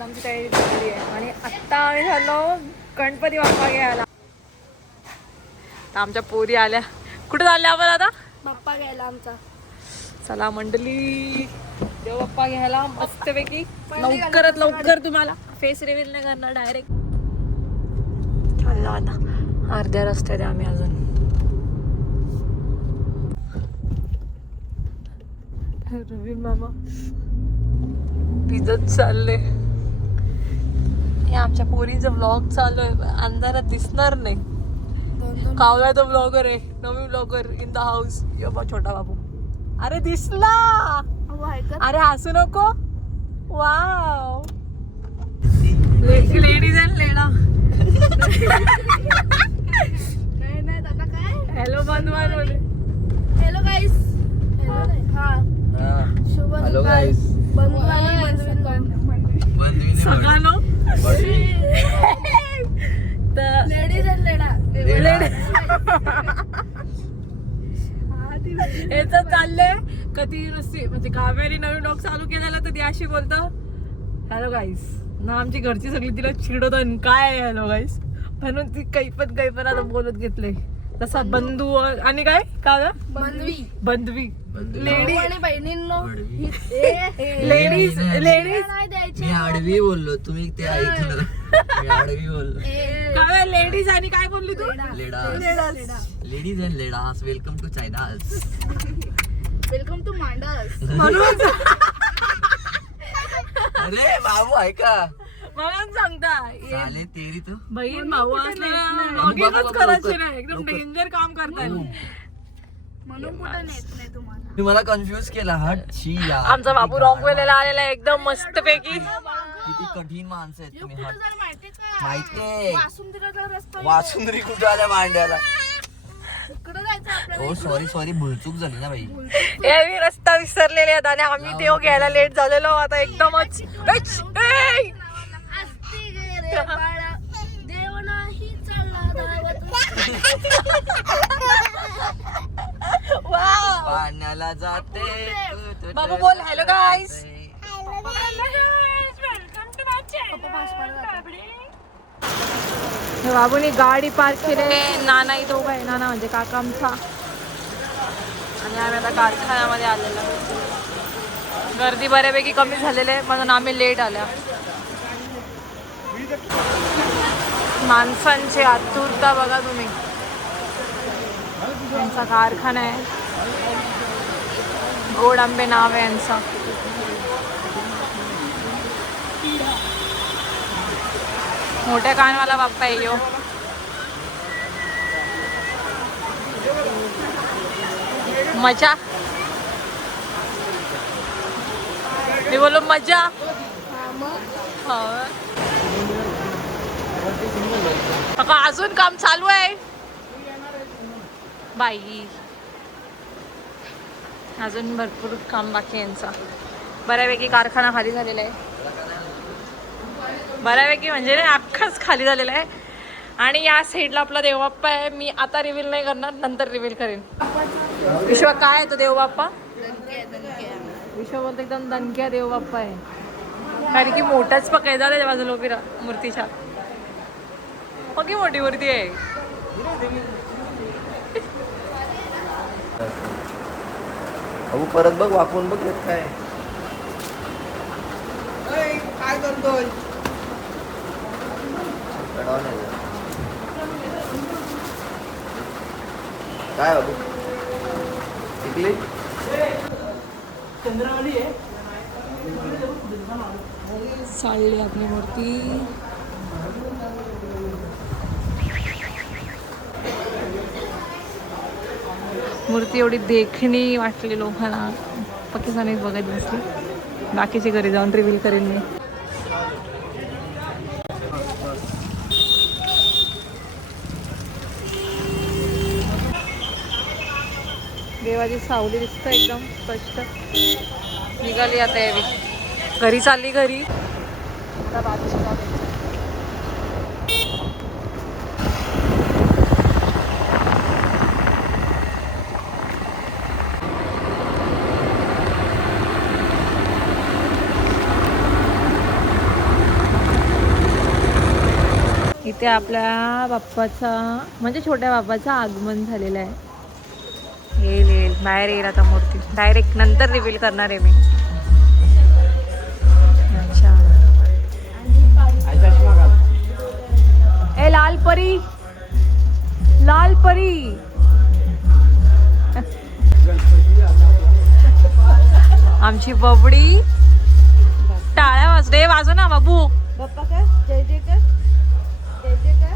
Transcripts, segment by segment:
आमची तयारी झाली आहे आणि आत्ता आम्ही झालो गणपती बाप्पा घ्यायला. आमच्या पोरी आल्या. कुठे चालल्या आपण आता? बाप्पा घ्यायला आमचा. चला मंडळी, देव बाप्पा घ्यायला मस्तपैकी. लवकरात लवकर तुम्हाला फेस रिव्हील नाही करणार, डायरेक्ट चाललो आता. अर्ध्या रस्त्यात आम्ही अजून. रवी मामा भिजत चालले. हे आमच्या पोरीचा व्लॉग चालू आहे. अंधारात दिसणार नाही. कावला तो ब्लॉगर आहे, नवीन ब्लॉगर इन द हाऊस. यो बा छोटा बाबू. अरे दिसला. अरे हसू नको. वाव, लेडीज अँड लेडा. नाही दादा काय. हॅलो बंधुवान बोले. Hello guys. Hello guys. सगळ्यांना लेडीज अँड लेडा. याच चाललंय कधी नुसती म्हणजे कावेरी नवीन ब्लॉग चालू केलेला तर ती अशी बोलतं हॅलो गाईस ना. आमची घरची सगळी तिला चिडवतो काय हॅलो गाईस म्हणून ती काही पण आता बोलत घेतले. तसा बंधू आणि काय का बंधवी लेडीज आणि बहिणींनो. लेडीज मी आडवी बोललो, तुम्ही ते ऐकलं. मी आडवी बोललो. काय लेडीज आणि काय बोलली तू? लेडास. लेडीज अँड लेडास, वेलकम टू चायनास. वेलकम टू मांडस. म्हणून अरे बाबू ऐका, म्हणून सांगता चाले तेरी तो बहीण भाऊ असलेच करायचे नाही. एकदम डेंजर काम करताय. म्हणून कुठं नेत नाही तुम्हाला. तुम्ही मला कन्फ्युज केला. हट शी यार. आमचा बाबू रॉंग वेलेला आलेला आहे एकदम मस्त पैकी. किती कठीण माणसं आहेत तुम्ही. हट माहितीये का? माहितीये. वासुंदरीचा रस्ता वासुंदरी कुठे आल्या मांड्याला. इकडं जायचं आपल्याला. ओ सॉरी भुलचूक झाली ना बाई. मी रस्ता विसरलेले आहेत आणि आम्ही तेव्हा घ्यायला लेट झालेलो. आता एकदमच असती गे रे बाळा, देव नाही चालला धावत. पाण्याला जाते. बाबू बोल हॅलो गाईस. बाबूनी गाडी पार्क केली. नाना इथं उभा आहे. नाना म्हणजे काका आमचा. आणि आम्ही आता कारखान्यामध्ये आलेलो. गर्दी बऱ्यापैकी कमी झालेली आहे म्हणून आम्ही लेट आल्या. माणसांची आतुरता बघा तुम्ही. यांचा कारखाना आहे. गोड आंबे नाव आहे यांचा. मोठ्या कानवाला बाप्पा आहे यो. मजा. मी बोलो मजा. अजून काम चालू आहे बाई. अजून भरपूर काम बाकी यांचा. बऱ्यापैकी कारखाना खाली झालेला आहे. बऱ्यापैकी म्हणजे नाही अख्खाच खाली झालेला आहे. आणि या साईडला आपला देवबाप्पा आहे. मी आता रिव्हील नाही करणार, नंतर रिव्हील करेन. विश्व काय आहे तो देवबाप्पा? विश्व बोलतो एकदम दणक्या देवबाप्पा आहे. कारण की मोठाच पकाय झाला त्या बाजूला उभी मूर्तीच्या. ओके मोठी मूर्ती आहे. अहो परत बघ वाकून बघ काय काय करतोय. काय बाबू टिकली चंद्रावली आहे. चालली आपली मूर्ती. मूर्ती एवढी देखणी वाटली लोकांना. पाकिस्तानीच बघत बसली. बाकीची घरी जाऊन रिव्हील करेन मी. देवाची सावली दिसतं एकदम स्पष्ट. निघाली आता यावी. घरी चालली घरी. आता बाजूची जाऊ. इथे आपल्या बाप्पाचा म्हणजे छोट्या बाप्पाचं आगमन झालेलं आहे. येईल बाहेर येईल आता मूर्ती. डायरेक्ट नंतर रिव्हील करणार आहे मी. अच्छा. ए लाल परी, लाल परी. आमची बबडी टाळ्या वाजते. वाजव ना बाबू. बाप्पा का जय जय कर, जय जय कर.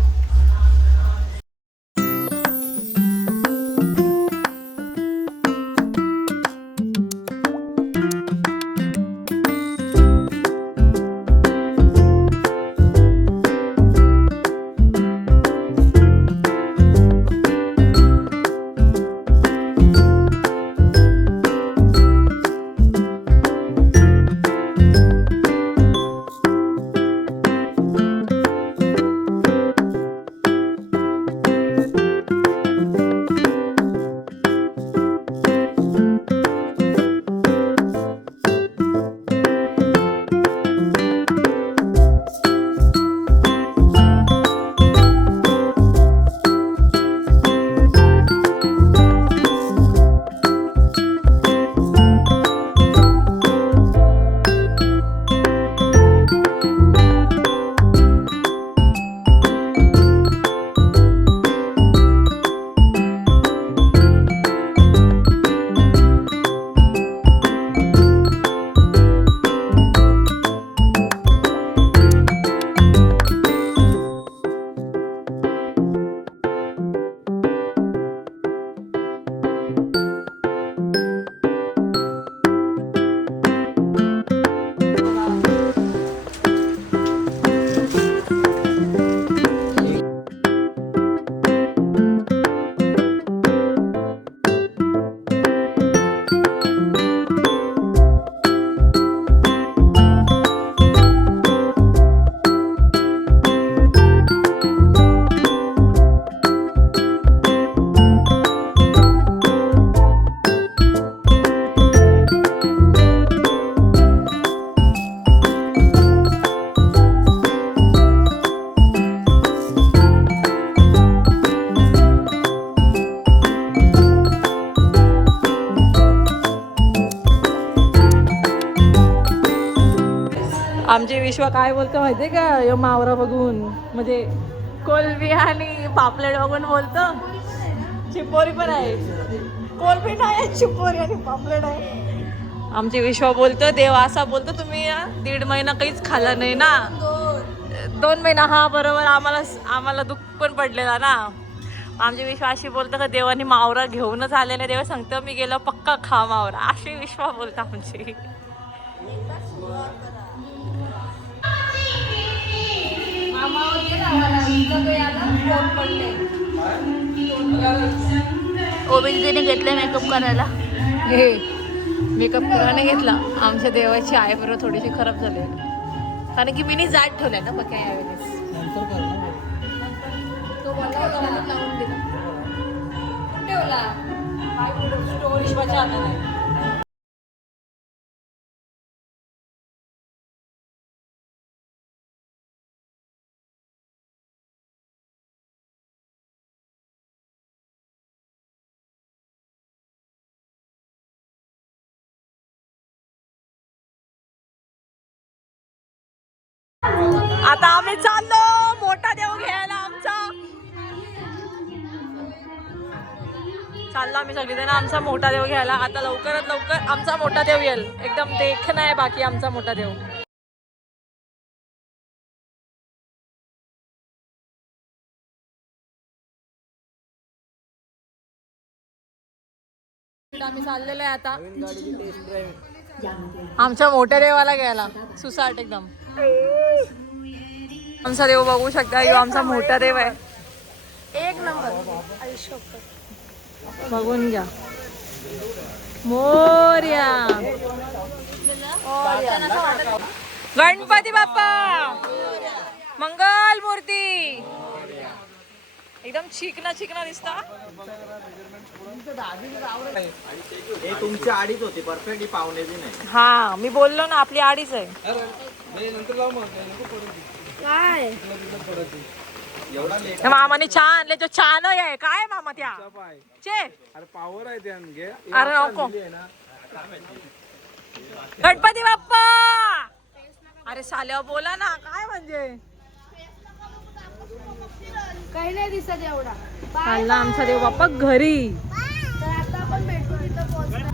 आमचे विश्व काय बोलतो माहितीये का, यो मावरा बघून म्हणजे कोलबी आणि पापलेट बघून बोलतो. चिपोरी पण आहे, कोलबी नाही, चिपोरी आणि पापलेट आहे. आमचे विश्व बोलतो, देव असा बोलतो, तुम्ही 1.5 महिना काहीच खाल्लं नाही ना. 2 महिना. हा बरोबर. आम्हाला दुःख पण पडलेला ना. आमचे विश्व अशी बोलतो का देवानी मावरा घेऊनच आलेला. देवा सांगतो मी गेलो पक्का खा मावरा, अशी विश्व बोलतो आमची. ओबीजीने घेतले मेकअप करायला. हे मेकअप कोणाने घेतला? आमच्या देवाची आयब्रो थोडीशी खराब झाली, कारण की मी जाड ठेवलाय ना बघा यावेळेस. तो बोलला होता मला लावून दिला. ठेवला स्टोरेज बचा आता नाही. आता आम्ही चाललो मोठा देव घ्यायला आमचा. चाललो आम्ही सगळीजण आमचा मोठा देव घ्यायला. आता लवकरात लवकर आमचा मोठा देव येईल. एकदम देखणं आहे बाकी आमचा मोठा देव. आम्ही चाललेलो आहे आता आमच्या मोठ्या देवाला घ्यायला. सुसाट एकदम आमचा देव बघू शकता. यो आमचा मोठा देव आहे. 1 नंबर. बघून घ्या. मोरया. गणपती बाप्पा मंगल मूर्ती. एकदम चिकना चिकना दिसता. तुमची आडीच होती परफेक्ट, पाहुण्याची नाही. हा मी बोललो ना आपली आडीच आहे. काय त्या मामाने चहा आणले तो चहा नाही आहे काय मामा त्या चे अरे पावर आहे ते आणगे अरे नको गणपती बाप्पा अरे साल्या बोला ना काय म्हणजे काही नाही दिसत एवढा चालला आमचा देव बाप्पा घरी तर आता आपण भेटू तिथं पोहोचणार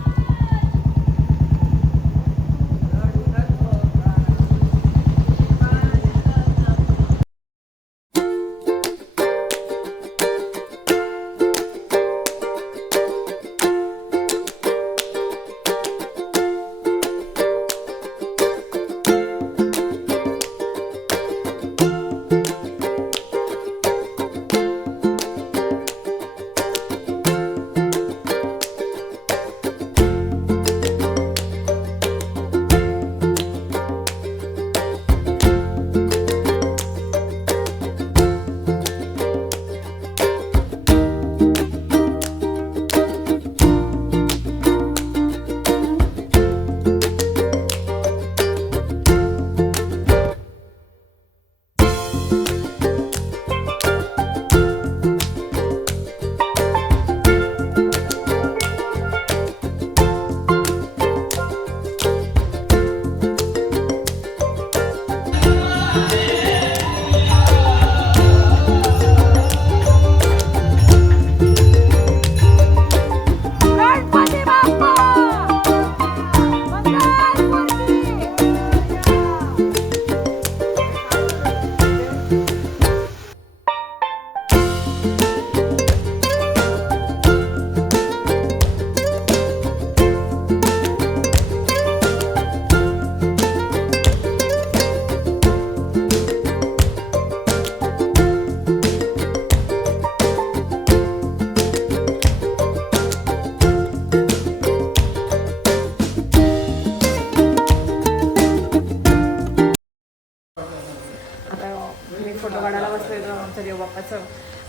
फोटो काढायला बसलोय तर आमच्या देव बाप्पाचं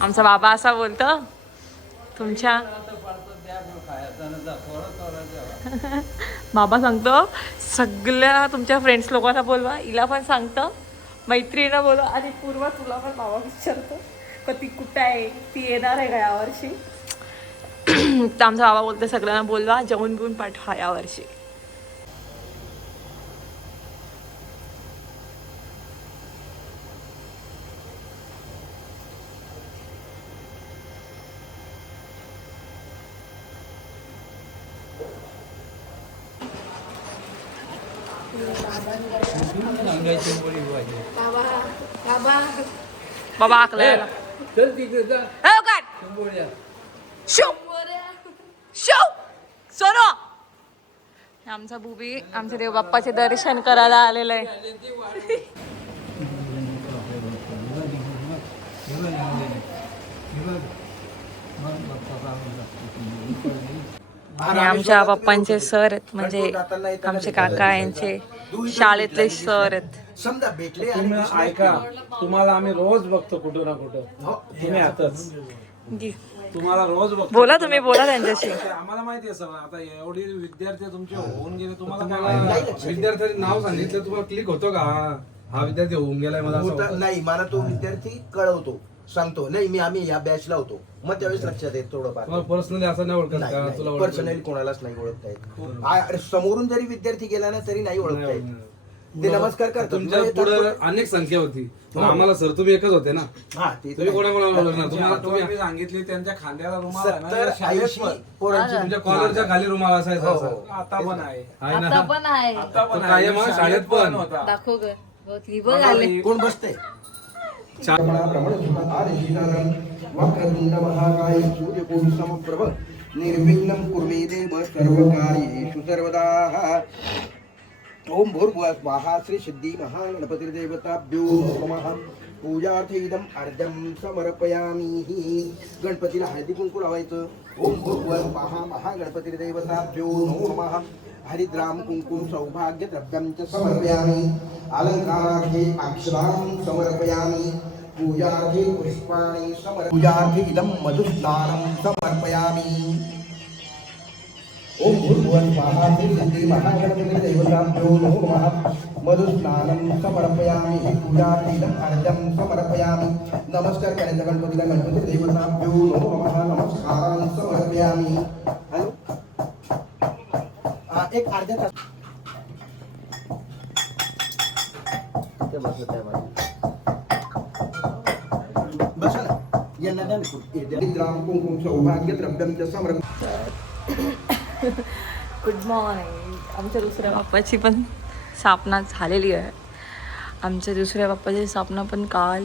आमचा बाबा असा बोलतो तुमच्या बाबा सांगतो सगळ्या तुमच्या फ्रेंड्स लोकांना बोलवा हिला पण सांगतो मैत्रिणीला बोलवा आणि पूर्वा तुला पण बाबा विचारतो का ती कुठं आहे ती येणार आहे का यावर्षी तर आमचा बाबा बोलतो सगळ्यांना बोलवा जेवण बिवून पाठवा यावर्षी बाबा आकलायला चल तिकडे जा हो काट शो शो सोनो आमचा बुबी आमच्या देव बाप्पाचे दर्शन करायला आलेलं आहे आणि आमच्या बाप्पांचे सर आहेत म्हणजे आमचे काका यांचे शाळेतले सर आहेत समजा भेटले तुम्ही ऐका तुम्हाला आम्ही रोज बघतो कुठं ना कुठं तुम्ही आताच तुम्हाला रोज बघतो बोला तुम्ही बोला त्यांच्याशी आम्हाला माहिती आहे सर आता एवढी विद्यार्थी तुमचे होऊन गेले तुम्हाला विद्यार्थ्यांनी नाव सांगितलं तुम्हाला क्लिक होतो का हा विद्यार्थी होऊन गेलाय मला असं वाटतं. नाही मला तो विद्यार्थी कळवतो सांगतो नाही आम्ही या बॅचला होतो मग त्यावेळेस लक्षात येत थोडंफार पर्सनली असं नाही ओळखत का तुला ओळखत पर्सनली कोणालाच नाही ओळखता येत समोरून जरी विद्यार्थी गेला ना तरी नाही ओळखता येत ते नमस्कार करतात तुमच्या पुढे अनेक संख्या होती पण आम्हाला सर तुम्ही एकच होते ना हा ते तुम्ही कोणाकोणाला ओळखणार तुम्हाला तुम्ही सांगितली त्यांच्या खांद्याला रुमाल आहे ना, 70 शाळेत 80 पण. पोरांची तुमच्या कॉलरच्या खाली रुमाल असायचा हो, हो. असं. आता पण आहे आता पण आहे तो कायम आहे, शाळेत पण दाखव ग बघ, बघ आले कोण बसते वक्रतुंड महाकाय सूर्यकोटि समप्रभ निर्विघ्नं कुर्मे देव सर्वकार्येषु सर्वदा ओम भूर्भुवः स्वाहा श्री सिद्धि महागणपतिर्देवताभ्यो नमः पूजार्थ इदम अर्घ्यम समर्पयामी गणपतीला हळदी कुंकू लावायचं ओम भूर्भुवः स्वाहा महागणपतिर्देवताभ्यो नमः हरिद्राम कुंकुम सौभाग्य द्रव्यं च समर्पयामि अलंकारार्थे अक्षरां समर्पयामि पूजार्थे पुष्पाणि पूजार्थे इदं मधुस्नानं समर्पयामि ओम भुवन स्वाहा श्री सिद्धी महागणपती दैवताभ्यो नमः मधुस्नानं समर्पयामि पूजातीलं अर्घ्यं समर्पयामि नमस्कार करायचा गणपतीला गणपती दैवताभ्यो नमः नमस्कारान् समर्पयामि एक अर्ध्या तास ते बसलं त्या बाजूला. बसा ना यांना द्या ना कुंकुम सौभाग्य द्रव्यं च समर्पयामि. Good morning. आमच्या दुसऱ्या बाप्पाची पण स्थापना झालेली आहे. आमच्या दुसऱ्या बाप्पाची स्थापना पण काल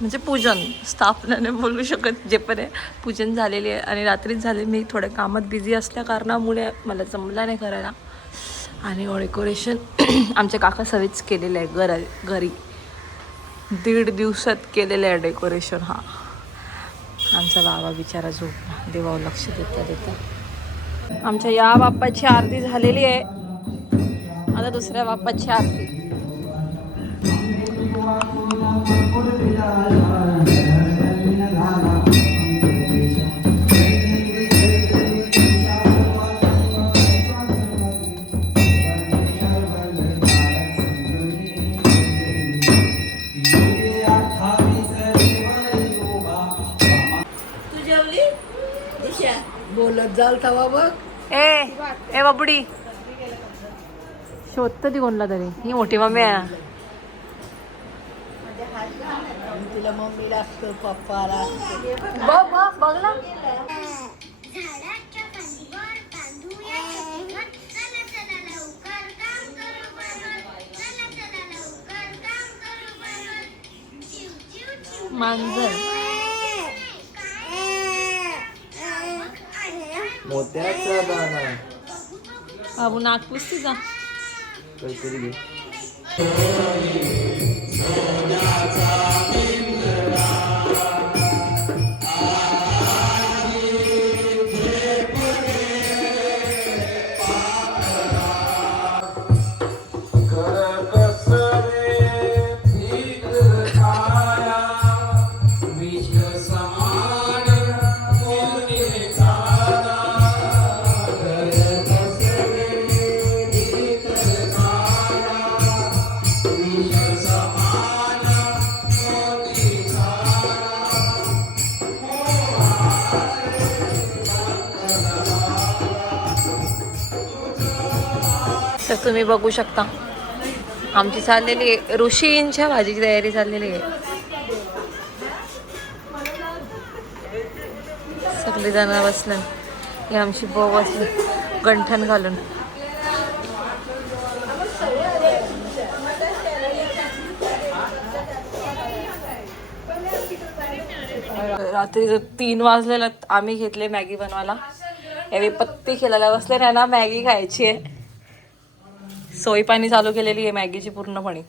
म्हणजे पूजन स्थापनाने बोलू शकत जे पण आहे पूजन झालेली आहे आणि रात्रीच झाले. मी थोड्या कामात बिझी असल्या कारणामुळे मला जमला नाही करायला. आणि डेकोरेशन आमच्या काका सगळीच केलेलं आहे घरी 1.5 दिवसात केलेलं आहे डेकोरेशन. हा आमचा बाबा बिचारा झोपला देवावर लक्ष देता. आमच्या या बाप्पाची आरती झालेली आहे. आता दुसऱ्या बाप्पाची आरती. बोलत जाल तवा बघ. ए बाबुडी शोधतं ती कोणला तरी. ही मोठी मम्मी आहे. तिला मम्मीला असतो पप्पाला बघ ना. झाडाच्या फांदीवर बांधूया छत्रीवर. चला चला लवकर काम करू बरोबर. चला चला लवकर काम करू बरोबर. चिव चिव चिव. मांजर मोत्याचा दाना बाबू नाक पुसते जा. काहीतरी घे. तर तुम्ही बघू शकता आमची चाललेली आहे ऋषींच्या भाजीची तयारी चाललेली आहे. सगळी जण बसले. ही आमची बो बसली गंठण घालून. रात्री 3 वाजलेला आम्ही घेतले मॅगी बनवायला. यावेळी पत्ती केलेल्या बसले नाही ना मॅगी खायची आहे. सोय पाणी चालू केलेली आहे मॅगीची पूर्णपणे.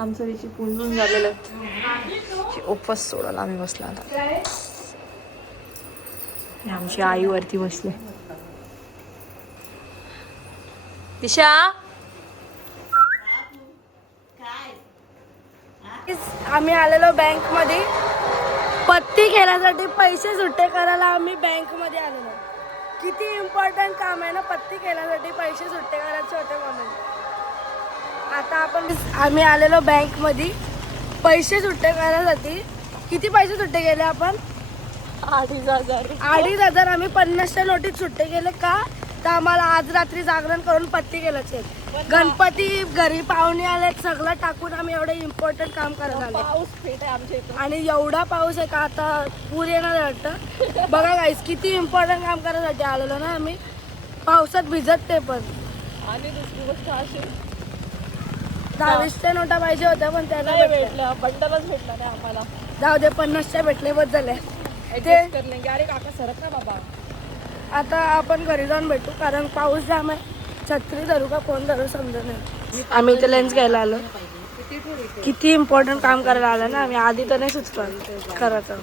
आमचं विषय पुंजून झालेलं उपवास सोडायला आम्ही बसला. आता आमची आई वरती बसले. दिशा आम्ही आलेलो बँक मध्ये पत्ती केल्यासाठी पैसे सुट्टे करायला. आम्ही बँक मध्ये आलेलो. किती इम्पॉर्टंट काम आहे ना पत्ती केल्यासाठी पैसे सुट्टे करायचे होते म्हणून. आता आम्ही आलेलो बँक मध्ये पैसे सुट्टे करण्यासाठी. किती पैसे सुट्टे केले आपण? 2,500 आम्ही 50च्या नोटीत सुट्टे केले. का तर आम्हाला आज रात्री जागरण करून पत्ती केलं. गणपती घरी पाहुणे आले सगळं टाकून आम्ही एवढं इम्पॉर्टंट काम करायला आले. आणि एवढा पाऊस आहे का आता पूर येणार वाटतं. बघा गाईस किती इम्पॉर्टंट काम करायसाठी आलेलो ना आम्ही पावसात भिजत. ते पण आणि दुसरी गोष्ट अशी 20च्या नोटा पाहिजे होत्या पण त्याला भेटलं बंडलच भेटला नाही आम्हाला. जाऊ दे 50च्या भेटले बस झाले. अरे काका सरक ना बाबा. आता आपण घरी जाऊन भेटू कारण पाऊस जाम आहे. छत्री धरू का फोन धरू समजत नाही. आम्ही इथे लेन्स घ्यायला आलो. किती इम्पॉर्टंट काम करायला आलं ना. आम्ही आधी तर नाही सुचलं करायचं.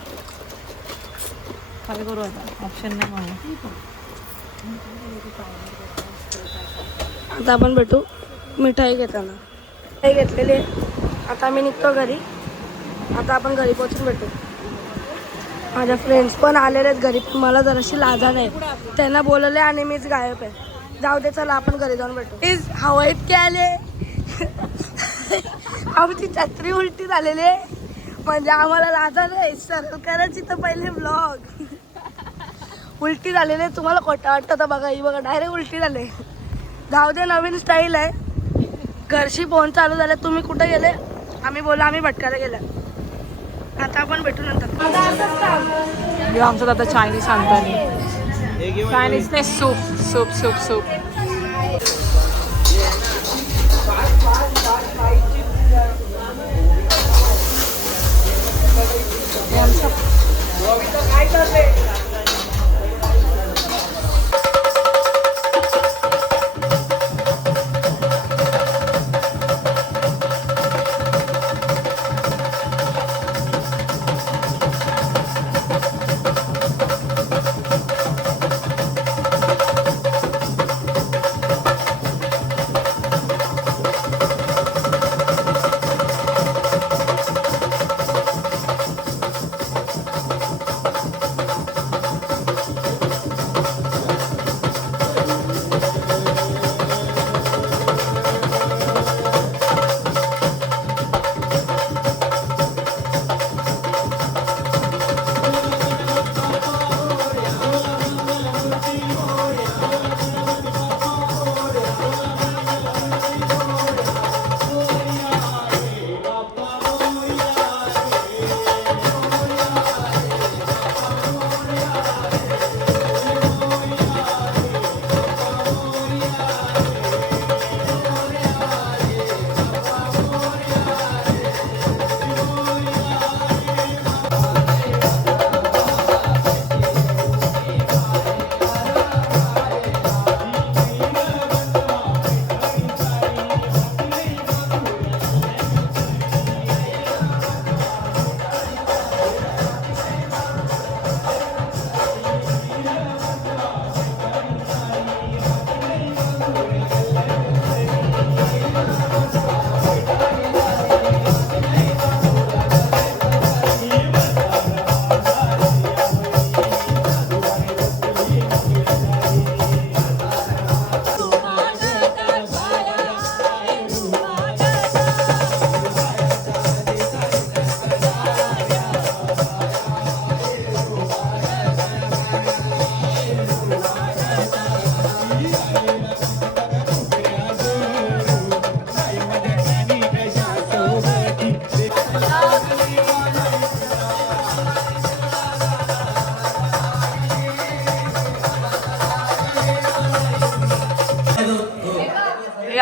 काय करू आता, ऑप्शन नाही मला. आता आपण भेटू मिठाई घेताना. मिठाई घेतलेली आहे. आता आम्ही निघतो घरी. आता आपण घरी पोहोचून भेटू. माझ्या फ्रेंड्स पण आलेले आहेत घरी, पण मला जराशी लाजा आहे. त्यांना बोलवले आणि मीच गायब आहे. जाऊ दे, चला आपण घरी जाऊन भेटू. प्लीज हवा इतके आले. आमची छत्री उलटी झालेली आहे. म्हणजे आम्हाला लाजा नाही. सरळ करायची तर पहिले ब्लॉग. उलटी झालेली आहे. तुम्हाला खोटं वाटतं तर बघा, ही बघा डायरेक्ट उलटी झाले. जाऊ दे, नवीन स्टाईल आहे. घरशी फोन चालू झाले. तुम्ही कुठे गेले? आम्ही बोला आम्ही भटकायला गेला. आता आपण भेटू नंतर. आमचं आता चायनीज आणतो. चायनीज नाही, सूप सूप सूप सूप. काय करते?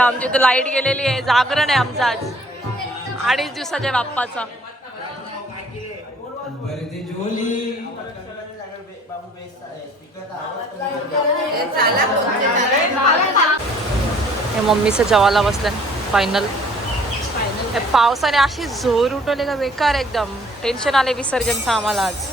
आमची इथं लाईट गेलेली आहे. जागरण आहे आमचं आज 2.5 दिवसाच्या बाप्पाचा. हे मम्मीचं जेवायला बसलं फायनल. पावसाने अशी जोर उठवले का बेकार एकदम. टेन्शन आले विसर्जनचं आम्हाला आज.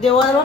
देवाला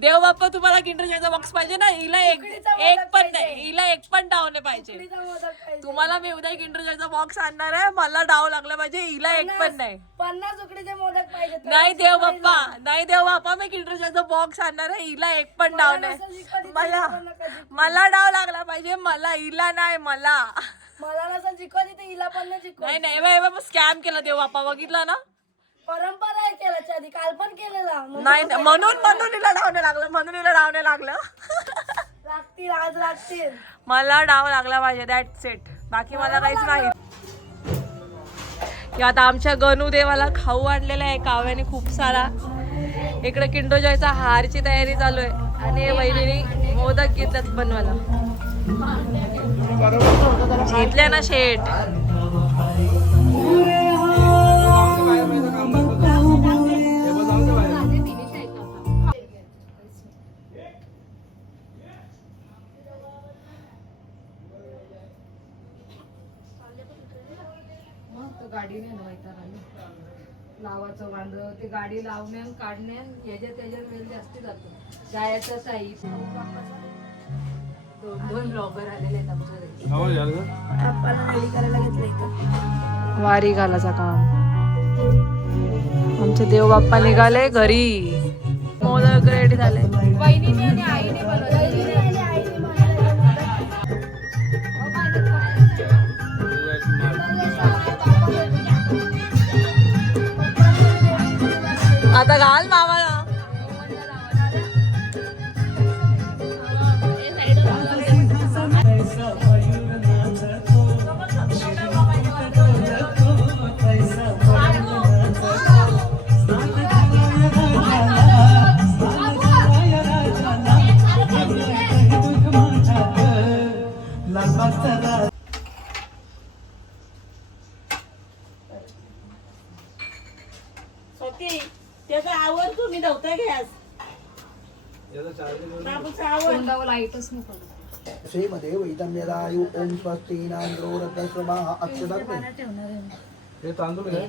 देव बाप्पा तुम्हाला किंडर जॉयचा बॉक्स पाहिजे ना? हिला एक पण नाही, हिला एक पण डाव नाही पाहिजे. तुम्हाला मी उद्या किंडर जॉयचा बॉक्स आणणार आहे, मला डाव लागला पाहिजे, हिला एक पण नाही. 50 उकडीचे मोदक पाहिजे. नाही देव बाप्पा, नाही देव बाप्पा, मी किंडर जॉयचा बॉक्स आणणार आहे, हिला एक पण डाव नाही. मला डाव लागला पाहिजे, मला, हिला नाही. मला नसेल जिंकवली तर हिला पण नाही जिंकवली. नाही स्कॅम केला देव बाप्पा, बघितलं ना? परंपरा आहे केल्याच्या आधी, काल पण केलेला. नाही म्हणून हिला डाव नाही लागलं, म्हणून हिला डाव नाही लागलं. लागतील, आज लागतील. मला डाव लागला पाहिजे, दॅट्स इट. बाकी मला काहीच नाही. आता आमच्या गणू देवाला खाऊ आणलेला आहे काव्याने खूप सारा. इकडे किंडर जॉयचा हारची तयारी चालू आहे आणि वहिनीने मोदक घेतल्यात बनवायला. घेतल्या ना शेट? गाडी नाही लावायचं वांद, ते गाडी लावण्या काढण्या याच्यात वेळ जास्त जातो. जायचं साई 2 ब्लॉगर आलेले आहेत आमच्या घरी. वारी घालायचं काम. आमचे देव बाप्पा निघाले घरी. मोदक रेडी झाले. बहिणीने आणि आईने बनवलं. आता घाल मामाला. त्याचा आवड तुम्ही नव्हता गॅस. लाईटच नको. श्रीमदे वैतम्यदायु ओम स्वस्ति नांद्रो रत्नस्वमाः अक्षदाग्ने हे तांदूळ घे.